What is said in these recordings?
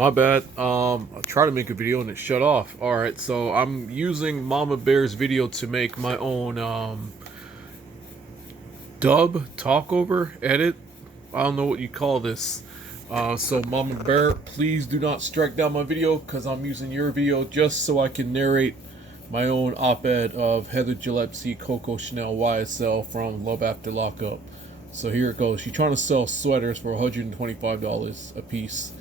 My bad. I tried to make a video and it shut off. Alright, so I'm using Mama Bear's video to make my own dub, talkover, edit. I don't know what you call this. So Mama Bear, please do not strike down my video because I'm using your video just so I can narrate my own op-ed of Heather Gillespie, Coco Chanel, YSL from Love After Lockup. So here it goes. She's trying to sell sweaters for $125 a piece.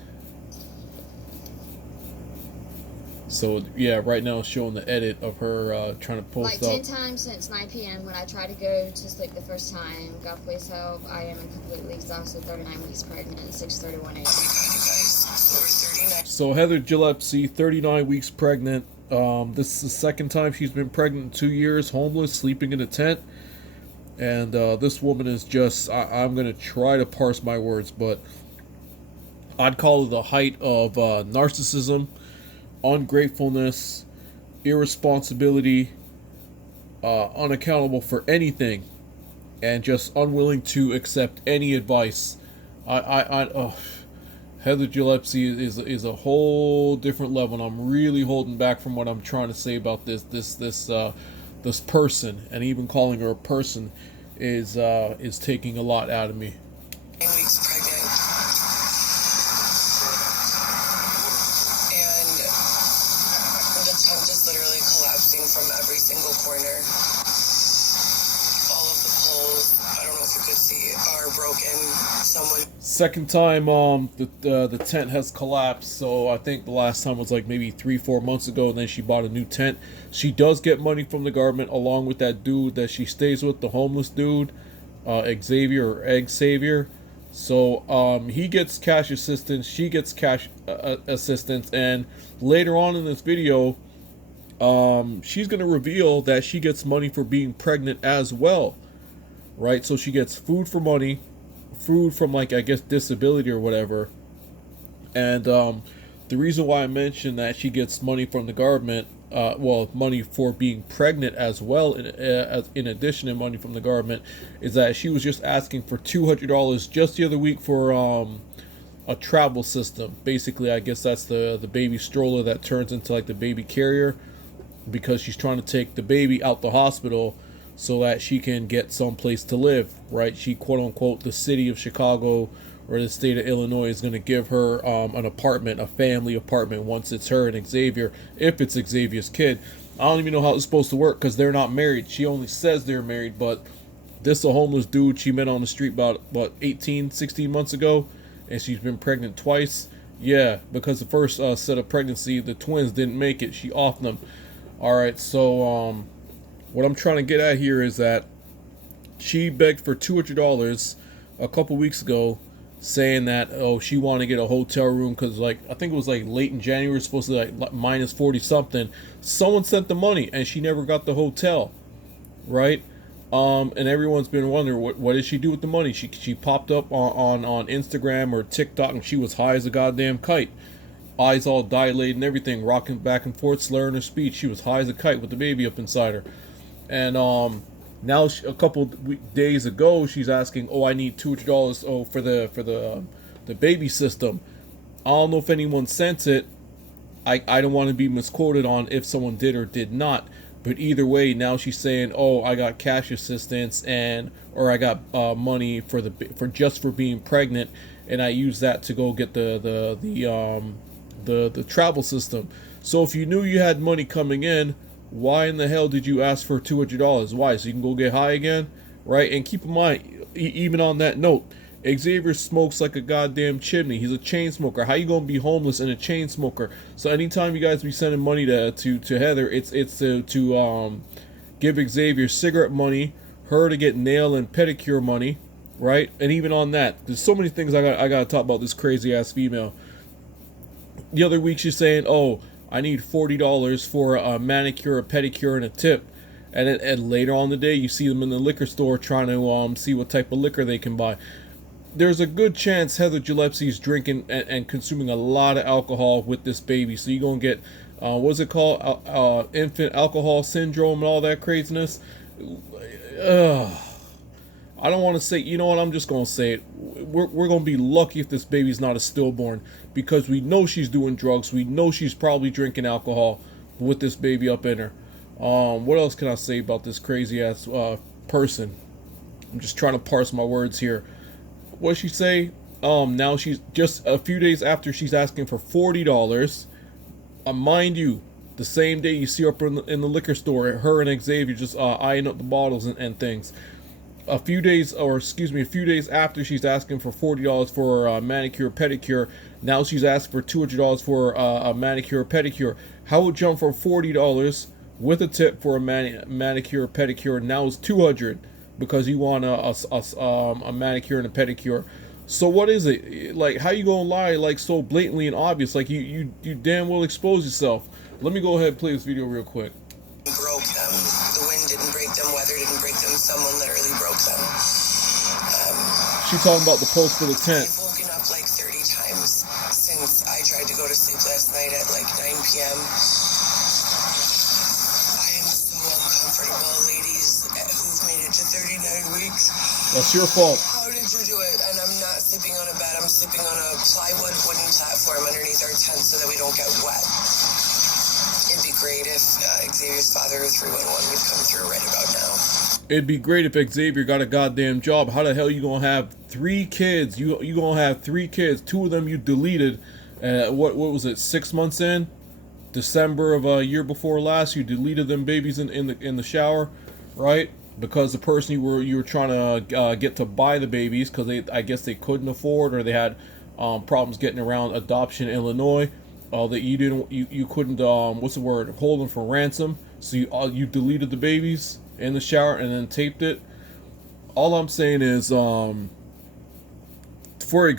So yeah, right now it's showing the edit of her trying to post like up. 10 times since 9 p.m. when I tried to go to sleep the first time. God please help. I am completely exhausted, 39 weeks pregnant, 6:31 a.m. So Heather Gillespie, 39 weeks pregnant. This is the second time she's been pregnant in 2 years, homeless, sleeping in a tent. And this woman is just, I'm going to try to parse my words, but I'd call it the height of narcissism, ungratefulness, irresponsibility, unaccountable for anything, and just unwilling to accept any advice. Heather Gillespie is a whole different level, and I'm really holding back from what I'm trying to say about this person, and even calling her a person is taking a lot out of me. Weeks pregnant, and the tent is literally collapsing from every single corner. All of the poles, I don't know if you could see, are broken. Second time the tent has collapsed. So I think the last time was like maybe 3-4 months ago, and then she bought a new tent. She does get money from the government along with that dude that she stays with, the homeless dude, Xavier or Egg Savior. So he gets cash assistance, she gets cash assistance, and later on in this video she's going to reveal that she gets money for being pregnant as well, right? So she gets food for money, food from, like, I guess disability or whatever. And the reason why I mentioned that she gets money from the government, money for being pregnant as well, in addition to money from the government, is that she was just asking for $200 just the other week for a travel system. Basically, I guess that's the baby stroller that turns into like the baby carrier, because she's trying to take the baby out the hospital so that she can get someplace to live, right? She, quote unquote, the city of Chicago or the state of Illinois is going to give her an apartment, a family apartment, once it's her and Xavier, if it's Xavier's kid. I don't even know how it's supposed to work because they're not married. She only says they're married, but this a homeless dude she met on the street about 18, 16 months ago, and she's been pregnant twice. Yeah, because the first set of pregnancy, the twins didn't make it. She offed them. All right, so what I'm trying to get at here is that she begged for $200 a couple weeks ago, saying that, oh, she wanted to get a hotel room because, like, I think it was like late in January, supposed to be like minus 40 something. Someone sent the money and she never got the hotel, right? And everyone's been wondering what did she do with the money. She popped up on Instagram or TikTok and she was high as a goddamn kite, eyes all dilated and everything, rocking back and forth, slurring her speech. She was high as a kite with the baby up inside her. And now a couple days ago, she's asking, "Oh, I need $200 for the baby system." I don't know if anyone sent it. I don't want to be misquoted on if someone did or did not. But either way, now she's saying, "Oh, I got cash assistance or I got money for just for being pregnant, and I use that to go get the travel system." So if you knew you had money coming in, why in the hell did you ask for $200? Why? So you can go get high again, right? And keep in mind, even on that note, Xavier smokes like a goddamn chimney. He's a chain smoker. How you gonna be homeless and a chain smoker? So anytime you guys be sending money to Heather, it's to give Xavier cigarette money, her to get nail and pedicure money, right? And even on that, there's so many things I got to talk about this crazy ass female. The other week she's saying, "Oh, I need $40 for a manicure, a pedicure, and a tip." And later on the day, you see them in the liquor store trying to see what type of liquor they can buy. There's a good chance Heather Gillespie is drinking and consuming a lot of alcohol with this baby. So you're going to get, what's it called? Infant alcohol syndrome and all that craziness. Ugh. I don't want to say, you know what, I'm just going to say it. We're going to be lucky if this baby's not a stillborn, because we know she's doing drugs. We know she's probably drinking alcohol with this baby up in her. What else can I say about this crazy ass person? I'm just trying to parse my words here. What she say? Now she's just a few days after she's asking for $40. Mind you, the same day you see her up in the liquor store, her and Xavier just eyeing up the bottles and things. A few days after she's asking for $40 for a manicure pedicure, now she's asking for $200 for a manicure pedicure. How would jump from $40 with a tip for a manicure pedicure? Now it's $200 because you want a manicure and a pedicure. So what is it? Like, how you gonna lie like so blatantly and obvious? Like you damn well expose yourself. Let me go ahead and play this video real quick. Broke them. The wind didn't break them. Weather didn't break them. Someone literally broke them. She talking about the post for the tent. I've woken up like 30 times since I tried to go to sleep last night at like 9 p.m. I am so uncomfortable, ladies who've made it to 39 weeks. That's your fault. How did you do it? And I'm not sleeping on a bed. I'm sleeping on a plywood wooden platform underneath our tent so that we don't get wet. It'd be great if Xavier's father 311 would come through right about now. It'd be great if Xavier got a goddamn job. How the hell you gonna have 3 kids? You gonna have 3 kids. 2 of them you deleted. What was it? 6 months in, December of a year before last, you deleted them babies in the shower, right? Because the person you were trying to get to buy the babies, because I guess they couldn't afford, or they had problems getting around adoption in Illinois. That you couldn't hold them for ransom. So you deleted the babies in the shower and then taped it. All I'm saying is for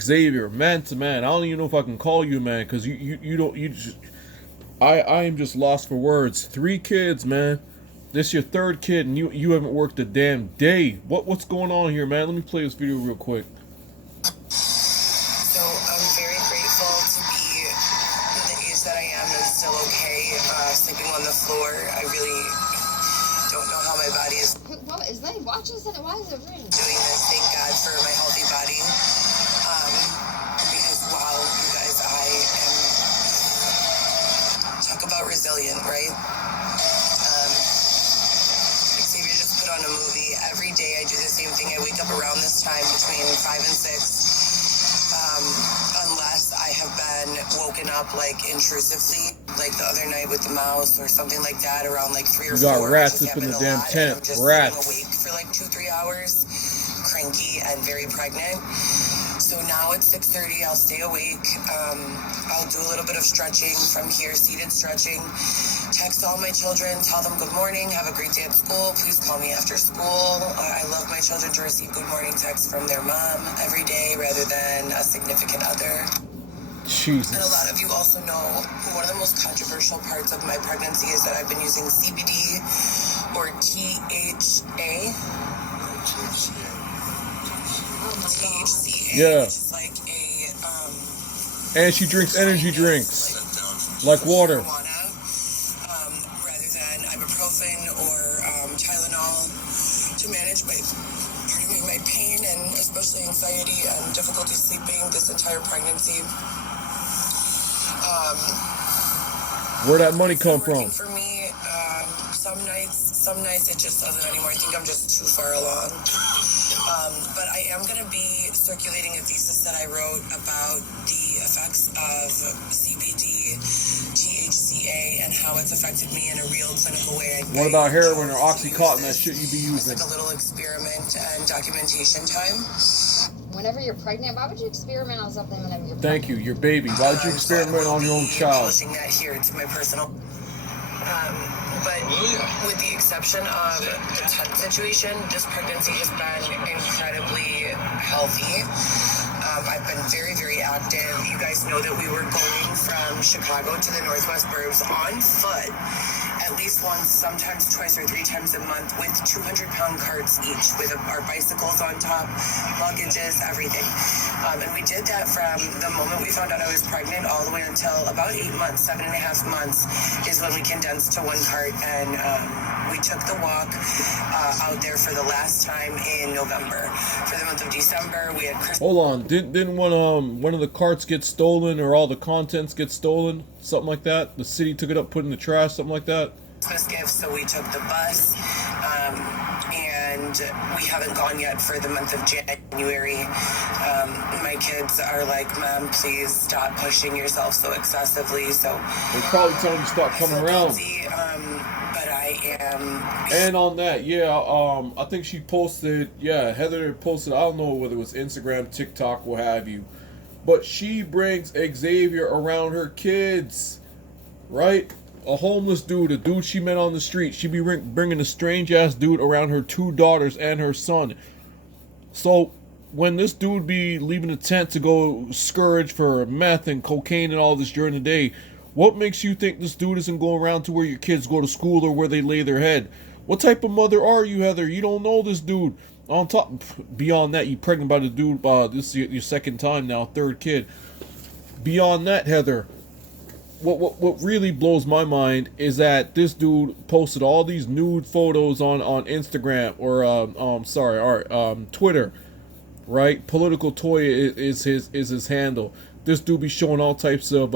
Xavier, man to man, I don't even know if I can call you man, because I am just lost for words. 3 kids, man. This is your 3rd kid, and you haven't worked a damn day. What's going on here, man? Let me play this video real quick. So I'm very grateful to be the age that I am and still okay sleeping on the floor. I really don't know how my body is What is that? Watch this. Why is it ring? doing this. Thank God for my healthy body. Because wow, you guys, I am talk about resilient, right? Xavier just put on a movie. Every day I do the same thing. I wake up around this time between 5 and 6. Unless I have been woken up like intrusively, like the other night with the mouse or something like that, around like 3 or 4. You got rats which up in the happened a damn lot, tent. and I'm just Rats. sitting awake for like 2-3 hours, cranky and very pregnant. So now it's 6:30. I'll stay awake. I'll do a little bit of stretching from here, seated stretching. Text all my children, tell them good morning, have a great day at school. Please call me after school. I love my children to receive good morning texts from their mom every day rather than a significant other. Jesus. And a lot of you also know one of the most controversial parts of my pregnancy is that I've been using CBD or THA. THCA, Yeah. which is like a And she drinks energy drinks like water. marijuana, rather than ibuprofen or Tylenol to manage my pain and especially anxiety and difficulty sleeping this entire pregnancy. Where'd that money come Working from? for me, some nights it just doesn't anymore. I think I'm just too far along. But I am going to be circulating a thesis that I wrote about the effects of CBD, THCA, and how it's affected me in a real clinical way. What about heroin or Oxycontin, that shit you be using? It's like a little experiment and documentation time. Whenever you're pregnant, why would you experiment on something whenever you're pregnant? Thank you, your baby. Why would you experiment on your own child? Pushing that here to my personal. But with the exception of the tent situation, this pregnancy has been incredibly healthy. I've been very, very active. You guys know that we were going from Chicago to the Northwest Burbs on foot at least once, sometimes twice or 3 times a month with 200-pound carts each with our bicycles on top, luggages, everything. And we did that from the moment we found out I was pregnant all the way until about 8 months, 7.5 months is when we condensed to 1 cart and We took the walk out there for the last time in November. For the month of December, we had Christmas. Hold on, didn't one of the carts get stolen, or all the contents get stolen, something like that? The city took it up, put it in the trash, something like that. Christmas gifts, so we took the bus, and we haven't gone yet for the month of January. My kids are like, Mom, please stop pushing yourself so excessively. So They're probably telling you to stop coming around. guilty, but I am. And on that, yeah, I think she posted, yeah, Heather posted, I don't know whether it was Instagram, TikTok, what have you, but she brings Xavier around her kids, right? A homeless dude, a dude she met on the street. She be bringing a strange ass dude around her 2 daughters and her son. So when this dude be leaving the tent to go scourge for meth and cocaine and all this during the day, what makes you think this dude isn't going around to where your kids go to school or where they lay their head? What type of mother are you, Heather? You don't know this dude. On top, beyond that, you pregnant by the dude. This is your second time now, 3rd kid. Beyond that, Heather, what really blows my mind is that this dude posted all these nude photos on Instagram or Twitter, right? Political Toy is his handle. This dude be showing all types of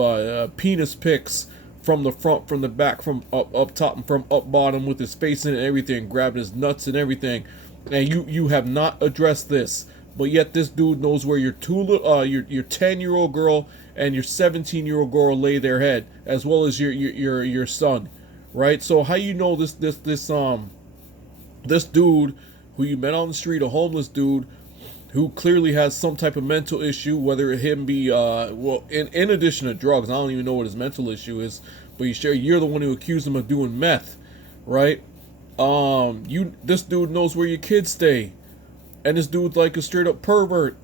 penis pics from the front, from the back, from up top, and from up bottom, with his face in it and everything, grabbing his nuts and everything. And you have not addressed this, but yet this dude knows where your 10-year-old girl and your 17-year-old girl lay their head, as well as your son, right? So how you know this dude who you met on the street, a homeless dude who clearly has some type of mental issue, whether it him be in addition to drugs, I don't even know what his mental issue is, but you're the one who accused him of doing meth, right? This dude knows where your kids stay, and this dude's like a straight up pervert.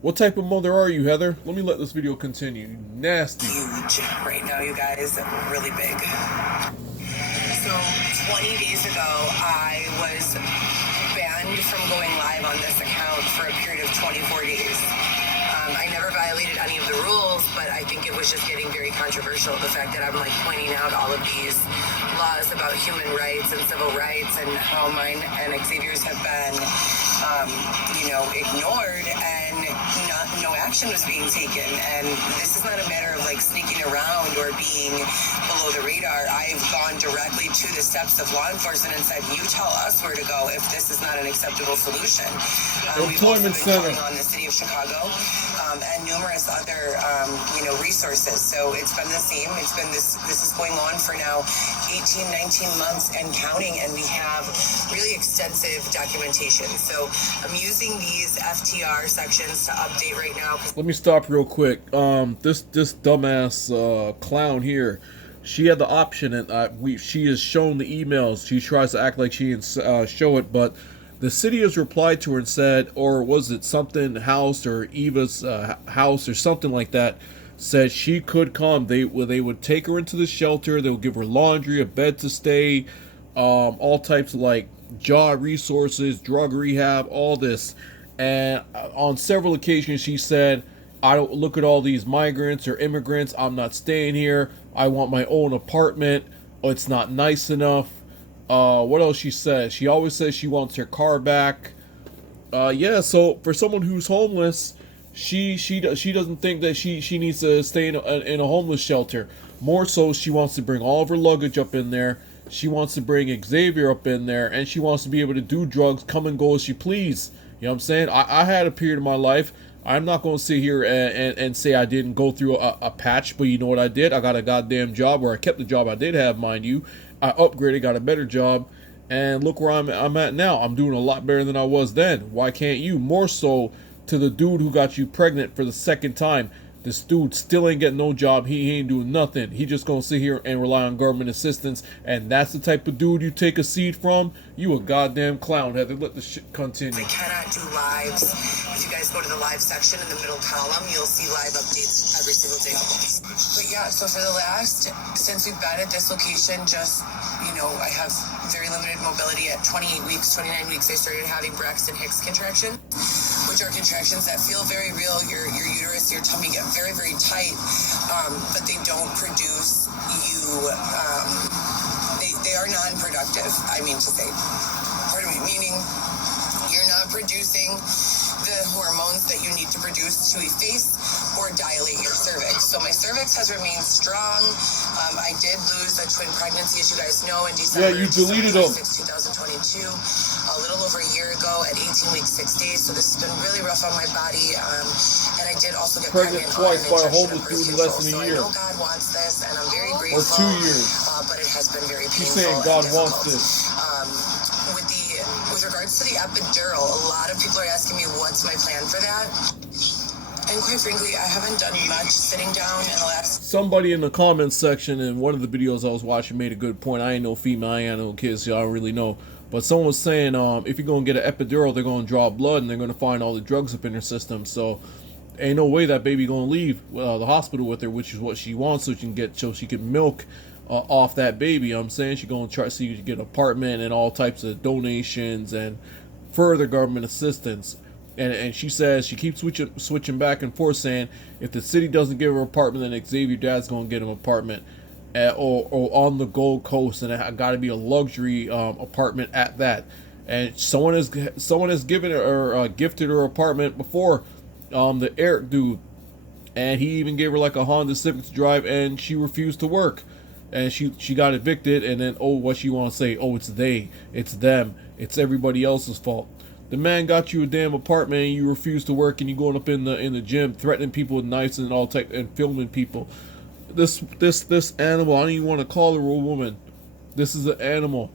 What type of mother are you, Heather? Let me let this video continue. You nasty. Huge right now, you guys. Really big. So 20 days ago, I was banned from going live on this account for a period of 24 days. I never violated any of the rules, but I think it was just getting very controversial. The fact that I'm like pointing out all of these laws about human rights and civil rights, and how mine and Xavier's have been, ignored, and no action was being taken. And this is not a matter of like sneaking around or being below the radar. I've gone directly to the steps of law enforcement and said, you tell us where to go if this is not an acceptable solution. We've also been calling on the city of Chicago and numerous other resources. So it's been the same. It's been this is going on for now 18, 19 months and counting, and we have really extensive documentation. So I'm using these FTR sections to update right now. Let me stop real quick. This dumbass clown here, she had the option, and she has shown the emails. She tries to act like she didn't show it, but the city has replied to her and said, or was it something house or Eva's house or something like that, said she could come. They would take her into the shelter. They would give her laundry, a bed to stay, all types of like job resources, drug rehab, all this. And on several occasions she said, I don't look at all these migrants or immigrants. I'm not staying here. I want my own apartment. Oh, it's not nice enough. What else she says? She always says she wants her car back. Yeah, so for someone who's homeless, she doesn't think that she needs to stay in a homeless shelter. More so, she wants to bring all of her luggage up in there. She wants to bring Xavier up in there, and she wants to be able to do drugs, come and go as she please. You know what I'm saying? I had a period of my life. I'm not going to sit here and say I didn't go through a patch, but you know what I did? I got a goddamn job, where I kept the job I did have, mind you. I upgraded, got a better job, and look where I'm at now. I'm doing a lot better than I was then. Why can't you? More so to the dude who got you pregnant for the second time. This dude still ain't getting no job. He ain't doing nothing. He just gonna sit here and rely on government assistance. And that's the type of dude you take a seed from? You a goddamn clown, Heather. Let the shit continue. I cannot do lives. If you guys go to the live section in the middle column, you'll see live updates every single day. But yeah, so for the since we've been at this location, I have very limited mobility. At 28 weeks, 29 weeks, I started having Braxton Hicks contractions, which are contractions that feel very real. Your uterus, your tummy get very, very tight, but they don't produce you. They are non-productive. productive, I mean to say. Pardon me, meaning you're not producing the hormones that you need to produce to efface or dilate your cervix. So my cervix has remained strong. I did lose a twin pregnancy, as you guys know, in December. Yeah, you deleted them. 2022, a little over a year ago at 18 weeks, 6 days. So this has been really rough on my body. And I did also get pregnant twice by a homeless birth dude in control. less than a So year. I know God wants this, and I'm very Or grateful. 2 years. But it has been very painful. She's saying God and wants difficult. this. With regards to the epidural, a lot of people are asking me what's my plan for that. And quite frankly, I haven't done much sitting down in the last... Somebody in the comments section in one of the videos I was watching made a good point. I ain't no female, I ain't no kids, so I don't really know. But someone was saying if you're going to get an epidural, they're going to draw blood and they're going to find all the drugs up in her system. So ain't no way that baby going to leave the hospital with her, which is what she wants, so she can milk off that baby. You know what I'm saying? She's going to try to see if she can get an apartment and all types of donations and further government assistance. And she says she keeps switching back and forth, saying if the city doesn't give her an apartment, then Xavier Dad's going to get him an apartment or on the Gold Coast, and it got to be a luxury apartment at that. And someone has given her or gifted her apartment before, the Eric dude, and he even gave her like a Honda Civic to drive, and she refused to work, and she got evicted. And then what she want to say? Oh, it's it's them, it's everybody else's fault. The man got you a damn apartment and you refuse to work, and you going up in the gym threatening people with knives and all type and filming people. This animal, I don't even want to call her a woman. This is an animal.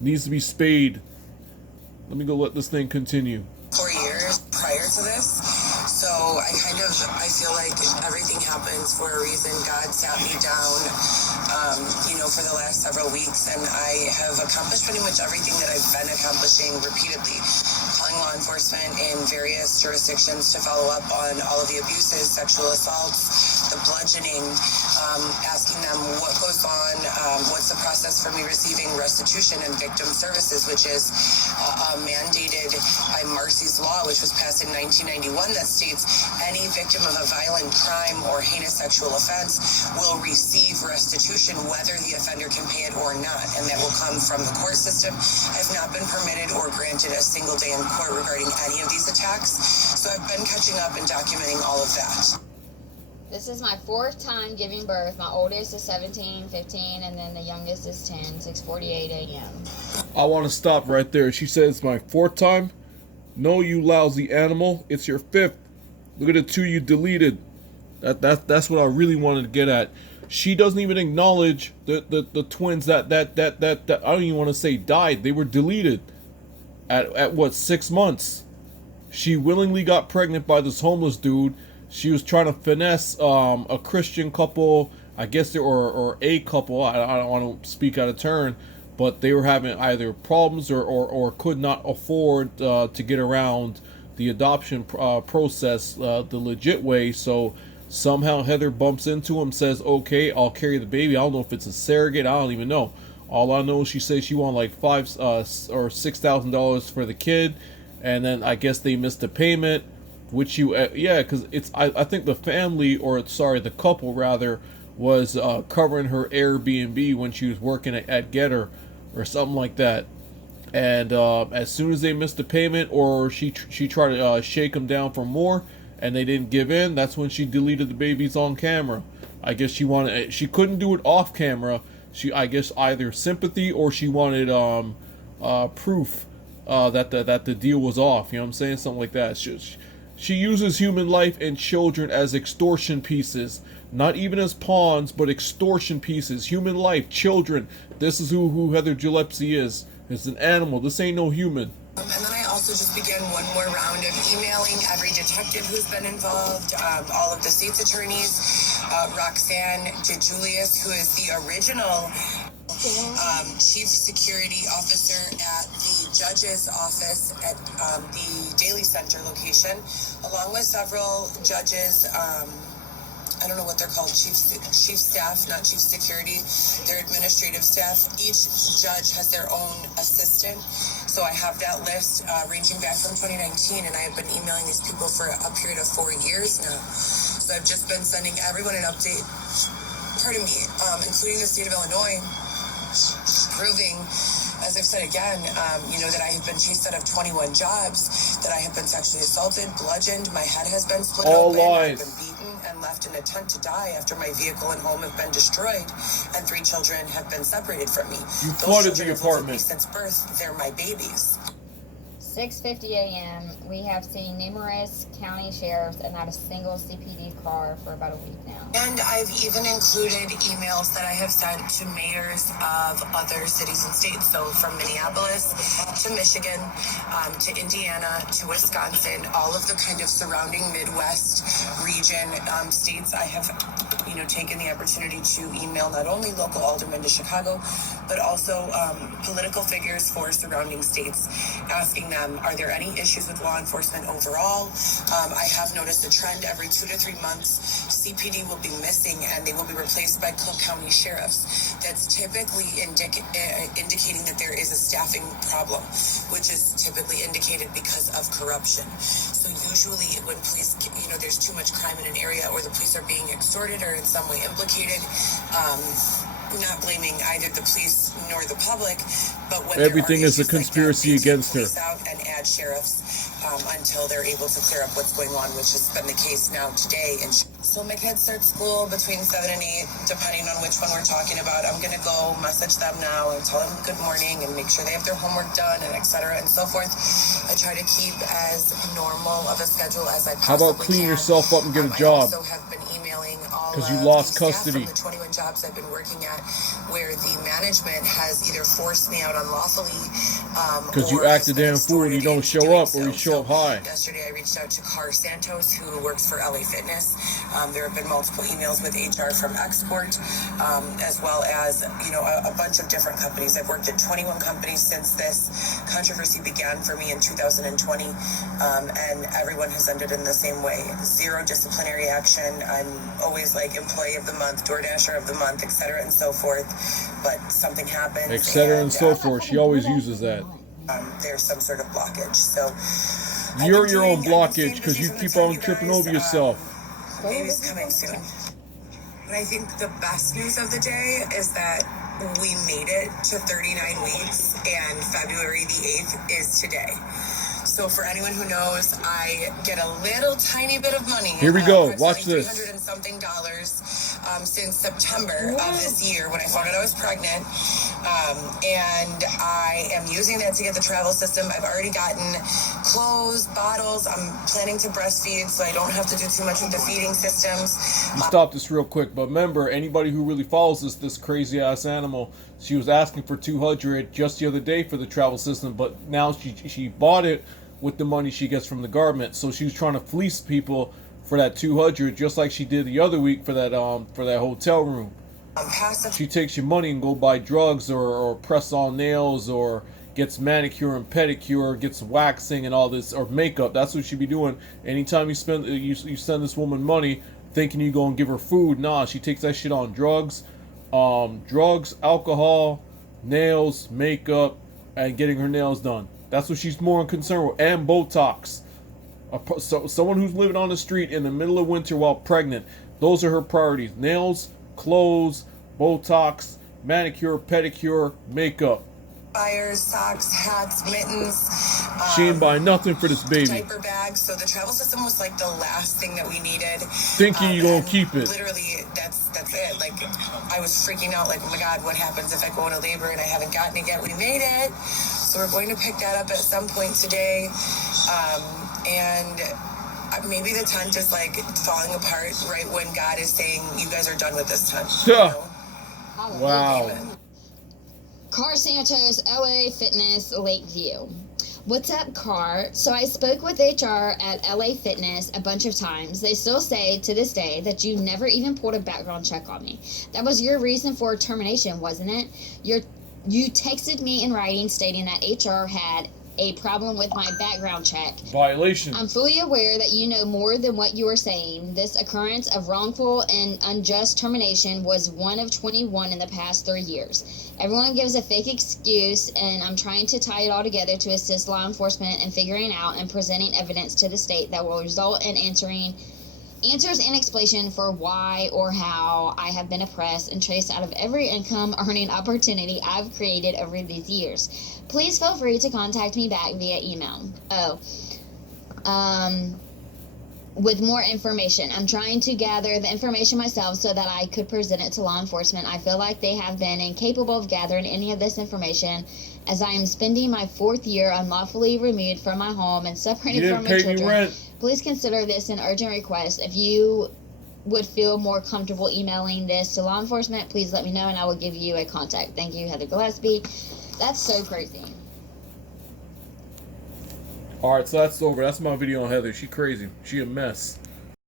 Needs to be spayed. Let me go let this thing continue. 4 years prior to this. So I feel like everything happens for a reason. God sat me down, for the last several weeks, and I have accomplished pretty much everything that I've been accomplishing repeatedly. Calling law enforcement in various jurisdictions to follow up on all of the abuses, sexual assaults, the bludgeoning, asking them what goes on, what's the process for me receiving restitution and victim services, which is mandated by Marsy's Law, which was passed in 1991, that states any victim of a violent crime or heinous sexual offense will receive restitution whether the offender can pay it or not, and that will come from the court system. I've not been permitted or granted a single day in court regarding any of these attacks, so I've been catching up and documenting all of that. This is my 4th time giving birth. My oldest is 17, 15, and then the youngest is 10, 6:48 a.m. I want to stop right there. She says it's my 4th time. No, you lousy animal. It's your 5th. Look at the 2 you deleted. That's what I really wanted to get at. She doesn't even acknowledge the twins that I don't even want to say died. They were deleted at what, 6 months. She willingly got pregnant by this homeless dude. She was trying to finesse a Christian couple, I guess, or a couple. I don't want to speak out of turn, but they were having either problems or could not afford to get around the adoption process the legit way. So somehow Heather bumps into him, says, okay, I'll carry the baby. I don't know if it's a surrogate. I don't even know. All I know is she says she wanted like $5,000 or $6,000 for the kid, and then I guess they missed the payment, which because I think the family, the couple rather, was covering her Airbnb when she was working at Getter or something like that. And as soon as they missed the payment, or she tried to shake them down for more, and they didn't give in, that's when she deleted the babies on camera. I guess she couldn't do it off camera. I guess either sympathy, or she wanted proof that the deal was off. You know what I'm saying? Something like that. She uses human life and children as extortion pieces. Not even as pawns, but extortion pieces. Human life, children. This is who Heather Gillespie is. It's an animal. This ain't no human. And then I also just began one more round of emailing every detective who's been involved, all of the state's attorneys, Roxanne DeJulius, who is the original chief security officer at the judge's office at the Daly Center location, along with several judges. I don't know what they're called, chief staff, not chief security, their administrative staff. Each judge has their own assistant. So I have that list ranging back from 2019, and I have been emailing these people for a period of 4 years now. So I've just been sending everyone an update, including the state of Illinois, proving, as I've said again, that I have been chased out of 21 jobs, that I have been sexually assaulted, bludgeoned, my head has been split All open, lies. I've been beaten and left in a tent to die after my vehicle and home have been destroyed, and 3 children have been separated from me. You Those flooded children the have lived with me apartment. since birth. They're my babies. 6:50 a.m. We have seen numerous county sheriffs and not a single CPD car for about a week now. And I've even included emails that I have sent to mayors of other cities and states. So from Minneapolis to Michigan, to Indiana, to Wisconsin, all of the kind of surrounding Midwest region states, I have, taken the opportunity to email not only local aldermen to Chicago, but also political figures for surrounding states, asking them, are there any issues with law enforcement overall? I have noticed a trend every 2 to 3 months. CPD will be missing and they will be replaced by Cook County sheriffs. That's typically indicating that there is a staffing problem, which is typically indicated because of corruption. So usually when police, there's too much crime in an area or the police are being extorted or in some way implicated, not blaming either the police nor the public, but when Everything is a conspiracy against her. Out and add sheriffs until they're able to clear up what's going on, which has been the case now today. And so my kids start school between 7 and 8, depending on which one we're talking about. I'm gonna go message them now and tell them good morning and make sure they have their homework done and etc. and so forth. I try to keep as normal of a schedule as I possibly can. How about clean yourself up and get a job? I also have been emailing all because you of lost the staff custody. from the 21 jobs I've been working at, where the management has either forced me out unlawfully, because you act a damn fool and you don't show up, or you show up high. Yesterday I reached out to Car Santos, who works for LA Fitness. There have been multiple emails with HR from Export, as well as a bunch of different companies. I've worked at 21 companies since this controversy began for me in 2020, and everyone has ended in the same way. 0 disciplinary action. I'm always like employee of the month, DoorDasher of the month, etc. and so forth. But something happens, etc. and so forth. She always uses that. There's some sort of blockage. So you're your own blockage because you keep on tripping over yourself. Baby's coming soon. And I think the best news of the day is that we made it to 39 weeks, and February the 8th is today. So for anyone who knows, I get a little tiny bit of money. Here we go. Watch this. $300 and something since September of this year when I found out I was pregnant. And I am using that to get the travel system. I've already gotten clothes, bottles. I'm planning to breastfeed, so I don't have to do too much with the feeding systems. You stop this real quick, but remember, anybody who really follows this crazy ass animal, she was asking for $200 just the other day for the travel system, but now she bought it with the money she gets from the government. So she was trying to fleece people for that $200, just like she did the other week for that hotel room. She takes your money and go buy drugs or press on nails or gets manicure and pedicure, gets waxing and all this, or makeup. That's what she be doing. Anytime you send this woman money thinking you go and give her food, nah, she takes that shit on drugs, alcohol, nails, makeup, and getting her nails done. That's what she's more concerned with, and Botox. So someone who's living on the street in the middle of winter while pregnant, those are her priorities: nails, clothes, Botox, manicure, pedicure, makeup. Fires, socks, hats, mittens. She ain't buy nothing for this baby. Diaper bags. So the travel system was like the last thing that we needed. Thinking you gonna keep it. Literally, that's it. Like, I was freaking out. Like, oh my God, what happens if I go into labor and I haven't gotten it yet? We made it. So we're going to pick that up at some point today. And maybe the tent is like falling apart right when God is saying, you guys are done with this tent. Yeah. Wow. Car Santos, LA Fitness, Lakeview. What's up, Car? So I spoke with HR at LA Fitness a bunch of times. They still say to this day that you never even pulled a background check on me. That was your reason for termination, wasn't it? You texted me in writing stating that HR had a problem with my background check. Violation. I'm fully aware that you know more than what you are saying. This occurrence of wrongful and unjust termination was one of 21 in the past 3 years. Everyone gives a fake excuse, and I'm trying to tie it all together to assist law enforcement in figuring out and presenting evidence to the state that will result in answering answers and explanation for why or how I have been oppressed and chased out of every income earning opportunity I've created over these years. Please feel free to contact me back via email. With more information. I'm trying to gather the information myself so that I could present it to law enforcement. I feel like they have been incapable of gathering any of this information, as I am spending my 4th year unlawfully removed from my home and separated from my children. Rent. Please consider this an urgent request. If you would feel more comfortable emailing this to law enforcement, please let me know and I will give you a contact. Thank you, Heather Gillespie. That's so crazy. Alright, so that's over. That's my video on Heather. She crazy. She a mess.